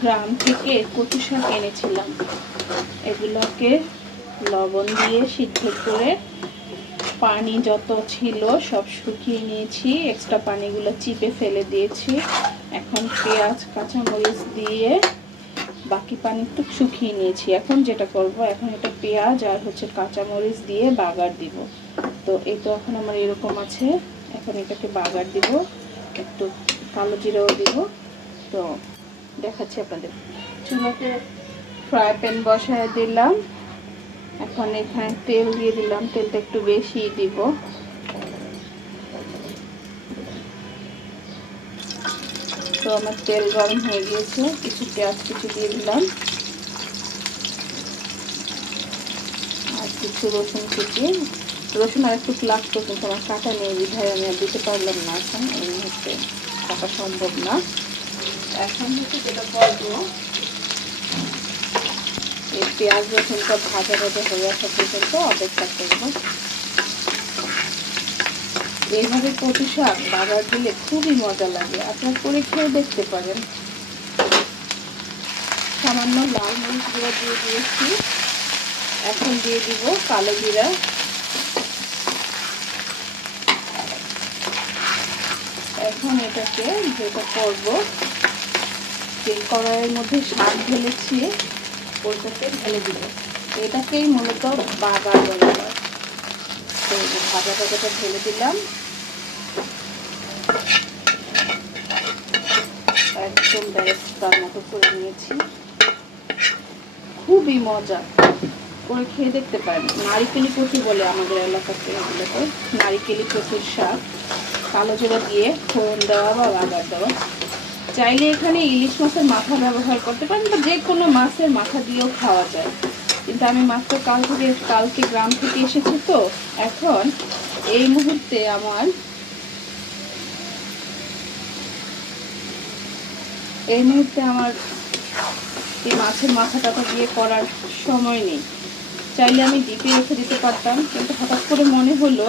গ্রাম থেকে কচু শাক এনেছিলাম। এগুলোকে লবণ দিয়ে সিদ্ধ করে পানি যত ছিল সব শুকিয়ে নিয়েছি। এক্সট্রা পানিগুলো চিপে ফেলে দিয়েছি। এখন পেঁয়াজ, কাঁচামরিচ দিয়ে বাকি পানি একটু শুকিয়ে নিয়েছি। এখন যেটা করব, এখন এটা পেঁয়াজ আর হচ্ছে কাঁচামরিচ দিয়ে বাগার দিব। তো এই তো এখন আমার এরকম আছে। এখন এটাকে বাগার দিব। একটু কালো জিরাও দিব। তো দেখাচ্ছি আপনাদের। চুলাতে ফ্রাই প্যান বসায় দিলাম। এখন এখানে তেল দিয়ে দিলাম। তেলটা একটু বেশি দিব। তো আমার তেল গরম হয়ে গিয়েছে। কিছু পেঁয়াজ কিছু দিয়ে দিলাম। আর কিছু রসুন কুচি। রসুন আর একটু লাগতো কিন্তু আমার কাটা নেই বিধায় আমি দিতে পারলাম না এখন। এই মুহূর্তে কাটা সম্ভব না। এখন হচ্ছে যেটা করব, এই পেঁয়াজ রসুনটা ভাজা ভাজা হয়ে আসা পর্যন্ত অপেক্ষা এইভাবে কচু শাক দিলে খুবই মজা লাগে, আপনার করে দেখতে পারেন। সামান্য লাল মরিচ দিয়ে দিয়েছি। এখন দিয়ে দিব কালো জিরা। এখন এটাকে যেটা করব কড়াইয়ের মধ্যে শাক ঢেলেছি ওইটাকে ঢেলে দিব এটাকেই মূলত বাগার বলা। হয় তো ভাজা ভাজাটা ঢেলে দিলাম। একদম ব্যবস্থার মতো করে নিয়েছি। খুবই মজা। করে খেয়ে দেখতে পারেন। নারিকেলি কচু বলে আমাদের এলাকাতে এগুলোতে নারিকেলি কচুর শাক। কালো জিরা দিয়ে ফোড়ন দেওয়া বা বাগার দেওয়া। চাইলে এখানে ইলিশ মাছের মাথা ব্যবহার করতে পারেন বা যে কোনো মাছের মাথা দিয়েও খাওয়া যায়। কিন্তু আমি মাত্র কাল থেকে, কালকে গ্রাম থেকে এসেছি তো, এখন এই মুহূর্তে আমার এই মুহূর্তে আমার এই মাছের মাথাটা তো দিয়ে করার সময় নেই। চাইলে আমি ডিপে রেখে দিতে পারতাম, কিন্তু হঠাৎ করে মনে হলো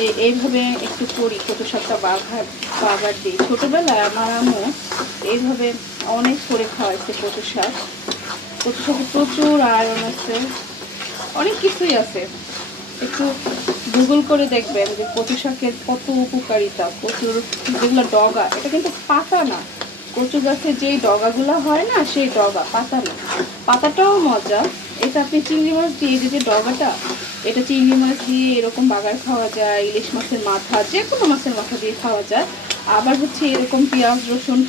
যে এইভাবে একটু করি কত শাকটা বাঘার বাগার দিই। ছোটোবেলায় আমার আম্মু এইভাবে অনেক করে খাওয়াইছে কচু শাক কচু শাকে প্রচুর আয়রন আছে, অনেক কিছুই আছে। একটু গুগল করে দেখবেন যে কচু শাকের কত উপকারিতা কচুর যেগুলো ডগা, এটা কিন্তু পাতা না। কচু গাছের যেই ডগাগুলো হয় না, সেই ডগা, পাতা না। পাতাটাও মজা। এটা আপনি চিংড়ি মাছ দিয়ে যে ডগাটা এটা চিংড়ি মাছ দিয়ে এরকম বাগার খাওয়া যায়, ইলিশ মাছের মাথা যে কোনো মাছের মাথা দিয়ে খাওয়া যায়। আবার হচ্ছে এরকম পেঁয়াজ, রসুন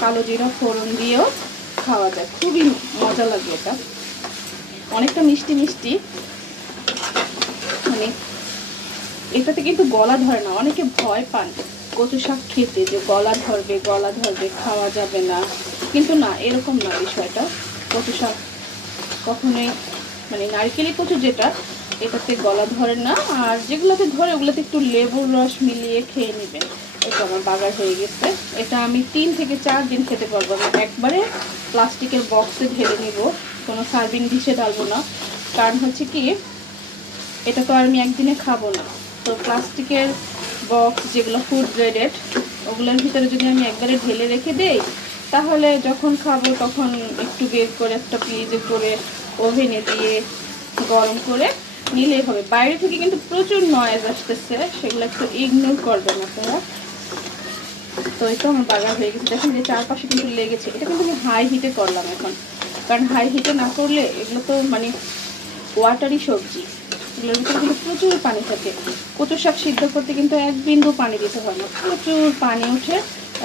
কালো জিরা, ফোড়ন দিয়েও খাওয়া যায়। খুবই মজা লাগে এটা। অনেকটা মিষ্টি মিষ্টি। মানে এটাতে কিন্তু গলা ধরে না, অনেকে ভয় পান কচু শাক খেতে যে গলা ধরবে গলা ধরবে, খাওয়া যাবে না। কিন্তু না, এরকম না বিষয়টা। কচু শাক কখনোই মানে নারকেলি কচু যেটা এটাতে গলা ধরে না, আর যেগুলোতে ধরে ওগুলোতে একটু লেবুর রস মিলিয়ে খেয়ে নেবেন। এটা আমার বাগার হয়ে গেছে। এটা আমি তিন থেকে চার দিন খেতে পারব। আমি একবারে প্লাস্টিকের বক্সে ঢেলে নিব। কোনো সার্ভিং ডিশে ডালবো না। কারণ হচ্ছে কি, এটা তো আর আমি একদিনে খাব না। তো প্লাস্টিকের বক্স, যেগুলো ফুড গ্রেডেড ওগুলোর ভিতরে যদি আমি একবারে ঢেলে রেখে দেই, তাহলে যখন খাব তখন একটু বের করে একটা ফ্রিজে করে ওভেনে দিয়ে গরম করে নিলেই হবে। বাইরে থেকে কিন্তু প্রচুর নয়েজ আসতেছে, সেগুলো একটু ইগনোর করবেন আপনারা। তো এই তো আমার বাগান হয়ে গেছে। দেখেন যে চারপাশে কিন্তু লেগেছে। এটা কিন্তু আমি হাই হিটে করলাম এখন। কারণ হাই হিটে না করলে এগুলো তো মানে ওয়াটারি সবজি। এগুলোর ভিতরে কিন্তু প্রচুর পানি থাকে। কচু শাক সিদ্ধ করতে কিন্তু এক বিন্দু পানি দিতে হয় না। প্রচুর পানি ওঠে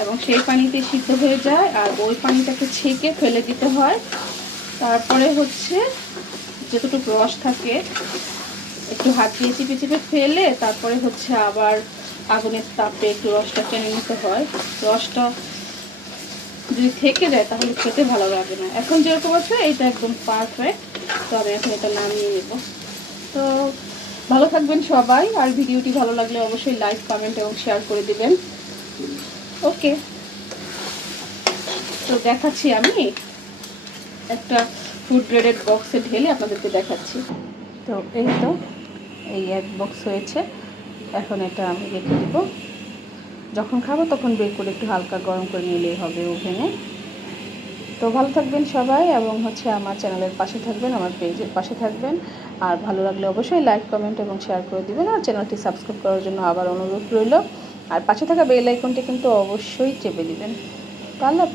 এবং সেই পানিতে সিদ্ধ হয়ে যায় আর ওই পানিটাকে ছেঁকে ফেলে দিতে হয়। তারপরে হচ্ছে, যতটুকু রস থাকে একটু হাত দিয়ে চিপে চিপে ফেলে তারপরে হচ্ছে আবার আগুনের তাপে একটু রসটা টেনে নিতে হয়। রসটা যদি থেকে যায় তাহলে খেতে ভালো লাগে না। এখন যেরকম আছে এটা একদম পারফেক্ট তো আমি এখন এটা নামিয়ে নেব। তো ভালো থাকবেন সবাই। আর ভিডিওটি ভালো লাগলে অবশ্যই লাইক কমেন্ট এবং শেয়ার করে দিবেন। ওকে তো দেখাচ্ছি আমি একটা ফুড গ্রেডেড বক্সে ঢেলে আপনাদেরকে দেখাচ্ছি। তো এই তো। এই এক বক্স হয়েছে। এখন এটা আমি রেখে দিব। যখন খাব তখন বের করে একটু হালকা গরম করে নিলেই হবে ওভেনে। তো ভালো থাকবেন সবাই এবং হচ্ছে আমার চ্যানেলের পাশে থাকবেন, আমার পেজের পাশে থাকবেন। আর ভালো লাগলে অবশ্যই লাইক কমেন্ট এবং শেয়ার করে দিবেন আর চ্যানেলটি সাবস্ক্রাইব করার জন্য আবার অনুরোধ রইল। আর পাশে থাকা বেল আইকনটি কিন্তু অবশ্যই চেপে দিবেন। তো আল্লাহ